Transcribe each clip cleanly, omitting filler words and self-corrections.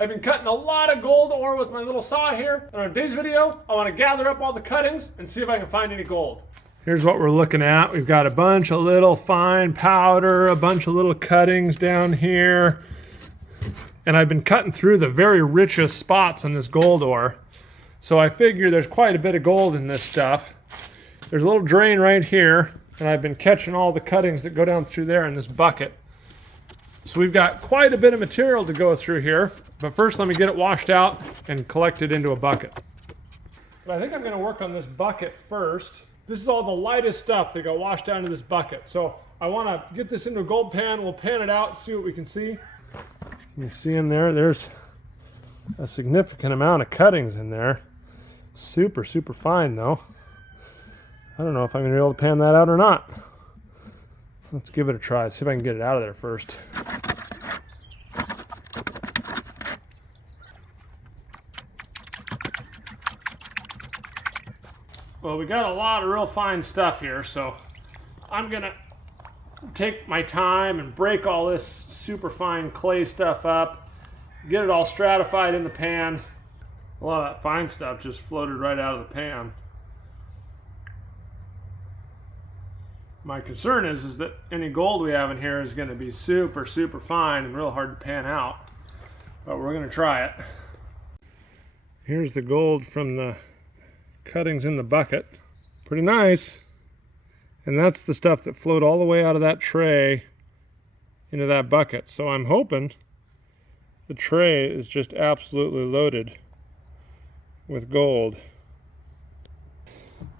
I've been cutting a lot of gold ore with my little saw here. And on today's video, I want to gather up all the cuttings and see if I can find any gold. Here's what we're looking at. We've got a bunch of little fine powder, a bunch of little cuttings down here. And I've been cutting through the very richest spots on this gold ore. So I figure there's quite a bit of gold in this stuff. There's a little drain right here, and I've been catching all the cuttings that go down through there in this bucket. So we've got quite a bit of material to go through here, but first let me get it washed out and collect it into a bucket. But I think I'm going to work on this bucket first. This is all the lightest stuff that got washed down into this bucket. So I want to get this into a gold pan. We'll pan it out, see what we can see. You see in there, there's a significant amount of cuttings in there. Super, super fine though. I don't know if I'm going to be able to pan that out or not. Let's give it a try. See if I can get it out of there first. Well, we got a lot of real fine stuff here, so I'm going to take my time and break all this super fine clay stuff up, get it all stratified in the pan. A lot of that fine stuff just floated right out of the pan. My concern is that any gold we have in here is going to be super, super fine and real hard to pan out. But we're going to try it. Here's the gold from the cuttings in the bucket. Pretty nice. And that's the stuff that flowed all the way out of that tray into that bucket. So I'm hoping the tray is just absolutely loaded with gold.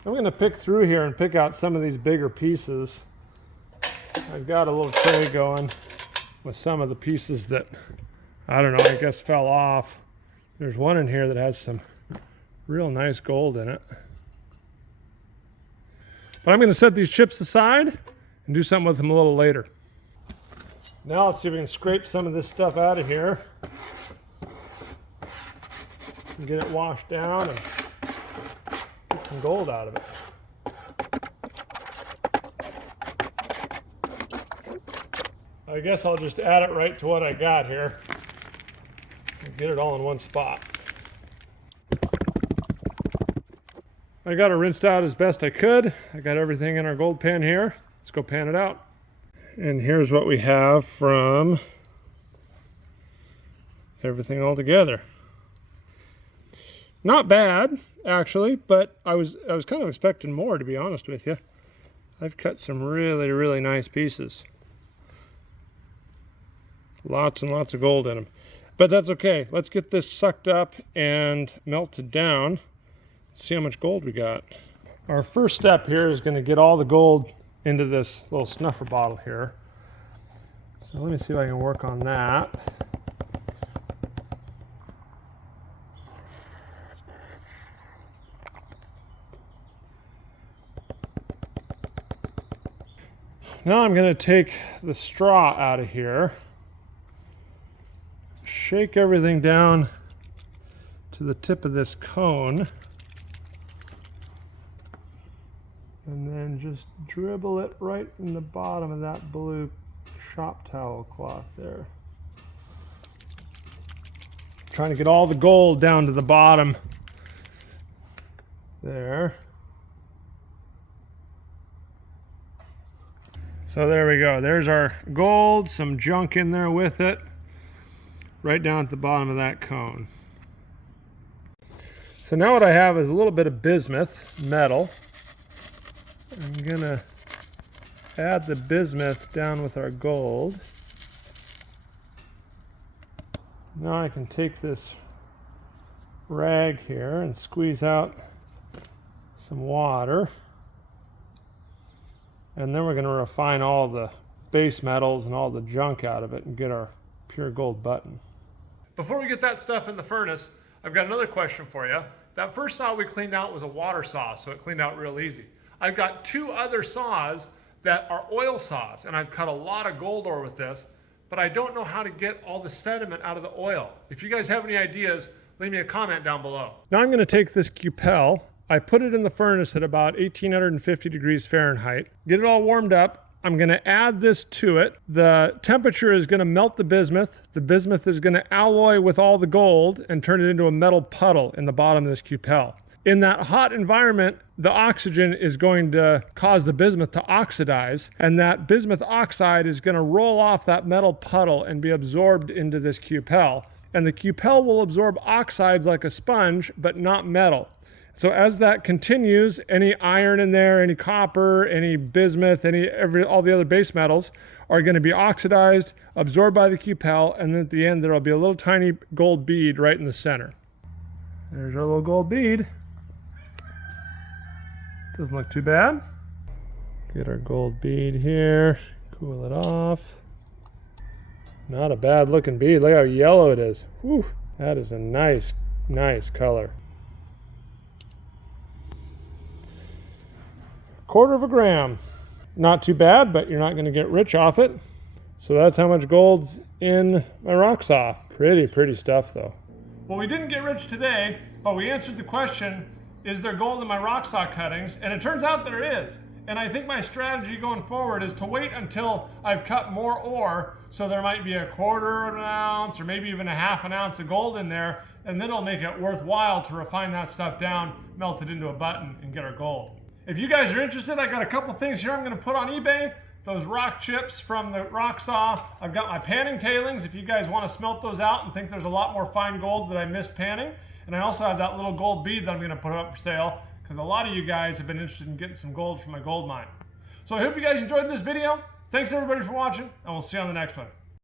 I'm going to pick through here and pick out some of these bigger pieces. I've got a little tray going with some of the pieces that, I don't know, I guess fell off. There's one in here that has some real nice gold in it. But I'm going to set these chips aside and do something with them a little later. Now let's see if we can scrape some of this stuff out of here and get it washed down and get some gold out of it. I guess I'll just add it right to what I got here and get it all in one spot. I got it rinsed out as best I could. I got everything in our gold pan here. Let's go pan it out. And here's what we have from everything all together. Not bad, actually, but I was kind of expecting more, to be honest with you. I've cut some really, really nice pieces. Lots and lots of gold in them. But that's okay. Let's get this sucked up and melted down. See how much gold we got. Our first step here is going to get all the gold into this little snuffer bottle here. So let me see if I can work on that. Now I'm going to take the straw out of here, shake everything down to the tip of this cone, and then just dribble it right in the bottom of that blue shop towel cloth there. Trying to get all the gold down to the bottom there. So there we go. There's our gold, some junk in there with it, right down at the bottom of that cone. So now what I have is a little bit of bismuth metal. I'm gonna add the bismuth down with our gold. Now I can take this rag here and squeeze out some water. And then we're going to refine all the base metals and all the junk out of it and get our pure gold button. Before we get that stuff in the furnace, I've got another question for you. That first saw we cleaned out was a water saw, so it cleaned out real easy. I've got two other saws that are oil saws, and I've cut a lot of gold ore with this, but I don't know how to get all the sediment out of the oil. If you guys have any ideas, leave me a comment down below. Now I'm going to take this cupel. I put it in the furnace at about 1850 degrees Fahrenheit, get it all warmed up, I'm going to add this to it. The temperature is going to melt the bismuth. The bismuth is going to alloy with all the gold and turn it into a metal puddle in the bottom of this cupel. In that hot environment, the oxygen is going to cause the bismuth to oxidize, and that bismuth oxide is going to roll off that metal puddle and be absorbed into this cupel. And the cupel will absorb oxides like a sponge, but not metal. So as that continues, any iron in there, any copper, any bismuth, all the other base metals are going to be oxidized, absorbed by the cupel, and then at the end there will be a little tiny gold bead right in the center. There's our little gold bead. Doesn't look too bad. Get our gold bead here, cool it off. Not a bad looking bead. Look how yellow it is. Whew, that is a nice, nice color. 1/4 gram. Not too bad, but you're not going to get rich off it. So that's how much gold's in my rock saw. Pretty stuff though. Well, we didn't get rich today, but we answered the question, is there gold in my rock saw cuttings? And it turns out there is. And I think my strategy going forward is to wait until I've cut more ore, so there might be 1/4 ounce or maybe even 1/2 ounce of gold in there, and then it'll make it worthwhile to refine that stuff down, melt it into a button, and get our gold. If you guys are interested, I got a couple things here I'm going to put on eBay. Those rock chips from the rock saw. I've got my panning tailings if you guys want to smelt those out and think there's a lot more fine gold that I missed panning. And I also have that little gold bead that I'm going to put up for sale because a lot of you guys have been interested in getting some gold from my gold mine. So I hope you guys enjoyed this video. Thanks everybody for watching, and we'll see you on the next one.